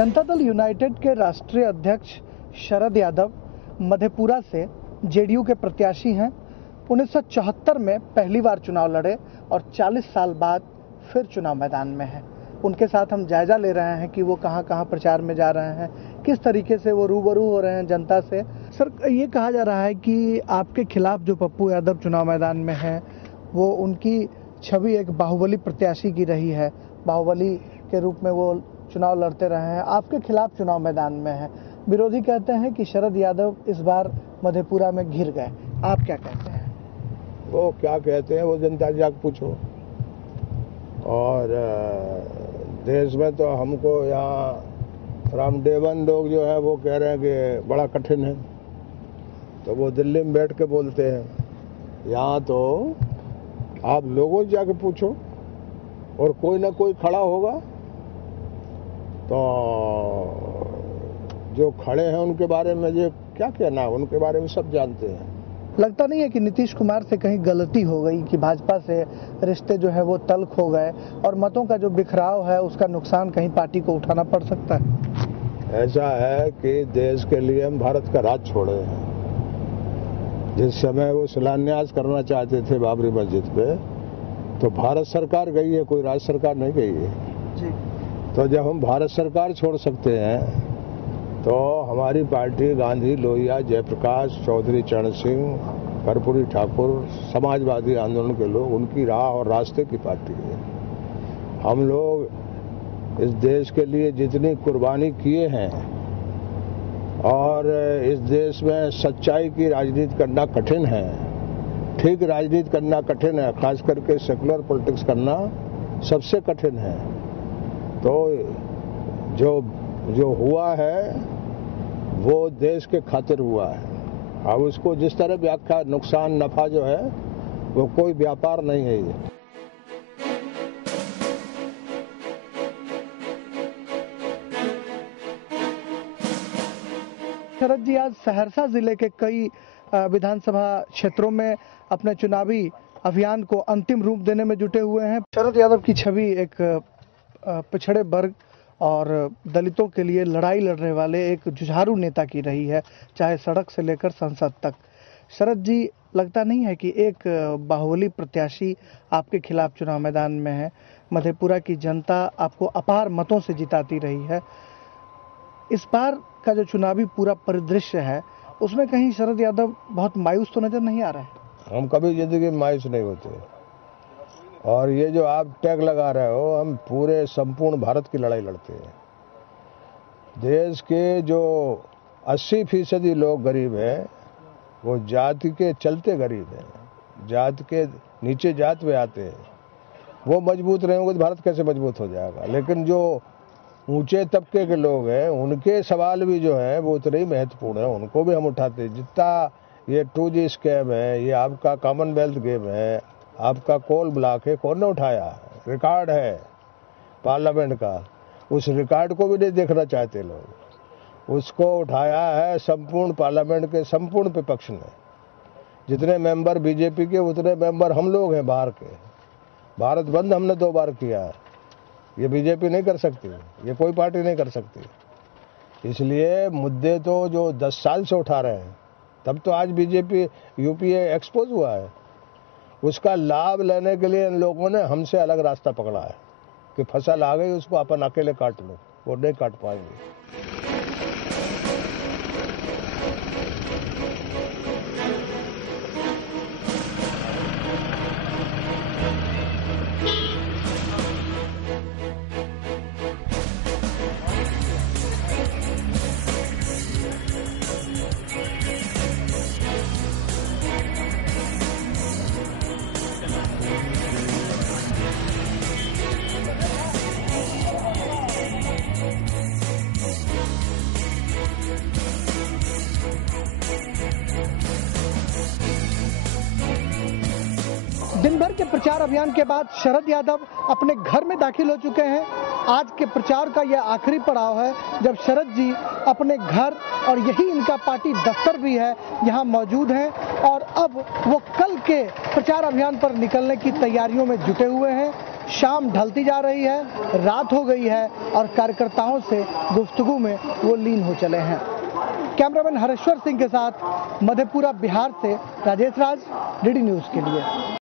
Janata Dal United के राष्ट्रीय अध्यक्ष शरद यादव मधेपुरा से जेडीयू के प्रत्याशी हैं। 1974 में पहली बार चुनाव लड़े और 40 साल बाद फिर चुनाव मैदान में हैं। उनके साथ हम जायजा ले रहे हैं कि वो कहां कहां प्रचार में जा रहे हैं, किस तरीके से वो रूबरू हो रहे हैं जनता से। सर, ये कहा जा रहा है कि आपके खिलाफ जो पप्पू यादव चुनाव मैदान में हैं, वो उनकी छवि एक बाहुबली प्रत्याशी की रही है, बाहुबली के रूप में वो चुनाव लड़ते रहे हैं। आपके खिलाफ चुनाव मैदान में है। विरोधी कहते हैं कि शरद यादव इस बार मधेपुरा में घिर गए। आप क्या कहते हैं? वो क्या कहते हैं वो जनता जाके पूछो। और देश में तो हमको यहाँ रामदेवन लोग जो है वो कह रहे हैं कि बड़ा कठिन है, तो वो दिल्ली में बैठ के बोलते हैं। यहाँ तो आप लोगों से जाके पूछो और कोई ना कोई खड़ा होगा। तो जो खड़े हैं उनके बारे में ये क्या कहना है, उनके बारे में सब जानते हैं। लगता नहीं है कि नीतीश कुमार से कहीं गलती हो गई कि भाजपा से रिश्ते जो है वो तल्ख हो गए और मतों का जो बिखराव है उसका नुकसान कहीं पार्टी को उठाना पड़ सकता है? ऐसा है कि देश के लिए हम भारत का राज छोड़े हैं। जिस समय वो शिलान्यास करना चाहते थे बाबरी मस्जिद पे, तो भारत सरकार गई है, कोई राज्य सरकार नहीं गई है जी। तो जब हम भारत सरकार छोड़ सकते हैं तो हमारी पार्टी गांधी, लोहिया, जयप्रकाश, चौधरी चरण सिंह, कर्पूरी ठाकुर, समाजवादी आंदोलन के लोग, उनकी राह और रास्ते की पार्टी है। हम लोग इस देश के लिए जितनी कुर्बानी किए हैं और इस देश में सच्चाई की राजनीति करना कठिन है, ठीक राजनीति करना कठिन है, खास करके सेकुलर पॉलिटिक्स करना सबसे कठिन है। तो जो हुआ है वो देश के खातिर हुआ है। अब उसको जिस तरह व्याख्या, नुकसान नफा जो है वो कोई व्यापार नहीं है ये। शरद जी आज सहरसा जिले के कई विधानसभा क्षेत्रों में अपने चुनावी अभियान को अंतिम रूप देने में जुटे हुए हैं। शरद यादव की छवि एक पिछड़े वर्ग और दलितों के लिए लड़ाई लड़ने वाले एक जुझारू नेता की रही है, चाहे सड़क से लेकर संसद तक। शरद जी, लगता नहीं है कि एक बाहुबली प्रत्याशी आपके खिलाफ चुनाव मैदान में है? मधेपुरा की जनता आपको अपार मतों से जिताती रही है। इस बार का जो चुनावी पूरा परिदृश्य है उसमें कहीं शरद यादव बहुत मायूस तो नजर नहीं आ रहे हैं? हम कभी जिंदगी में मायूस नहीं होते। और ये जो आप टैग लगा रहे हो, हम पूरे संपूर्ण भारत की लड़ाई लड़ते हैं। देश के जो 80% लोग गरीब हैं, वो जाति के चलते गरीब हैं, जाति के नीचे जात में आते हैं। वो मजबूत नहीं होंगे तो भारत कैसे मजबूत हो जाएगा। लेकिन जो ऊंचे तबके के लोग हैं उनके सवाल भी जो है वो उतने ही महत्वपूर्ण है, उनको भी हम उठाते हैं। जितना ये 2G स्कैम है, ये आपका कॉमनवेल्थ गेम है, आपका कोल ब्लॉक है, कौन ने उठाया? रिकॉर्ड है पार्लियामेंट का, उस रिकॉर्ड को भी नहीं देखना चाहते लोग। उसको उठाया है संपूर्ण पार्लियामेंट के संपूर्ण विपक्ष ने। जितने मेंबर बीजेपी के उतने मेंबर हम लोग हैं बाहर के। भारत बंद हमने 2 बार किया है, ये बीजेपी नहीं कर सकती, ये कोई पार्टी नहीं कर सकती। इसलिए मुद्दे तो जो 10 साल से उठा रहे हैं, तब तो आज बीजेपी यूपीए एक्सपोज हुआ है। उसका लाभ लेने के लिए इन लोगों ने हमसे अलग रास्ता पकड़ा है कि फसल आ गई उसको अपन अकेले काट लो, वो नहीं काट पाएंगे। दिन भर के प्रचार अभियान के बाद शरद यादव अपने घर में दाखिल हो चुके हैं। आज के प्रचार का यह आखिरी पड़ाव है जब शरद जी अपने घर, और यही इनका पार्टी दफ्तर भी है, यहाँ मौजूद हैं और अब वो कल के प्रचार अभियान पर निकलने की तैयारियों में जुटे हुए हैं। शाम ढलती जा रही है, रात हो गई है और कार्यकर्ताओं से गुफ्तगू में वो लीन हो चले हैं। कैमरामैन हरेश्वर सिंह के साथ मधेपुरा बिहार से राजेश राज, डीडी न्यूज के लिए।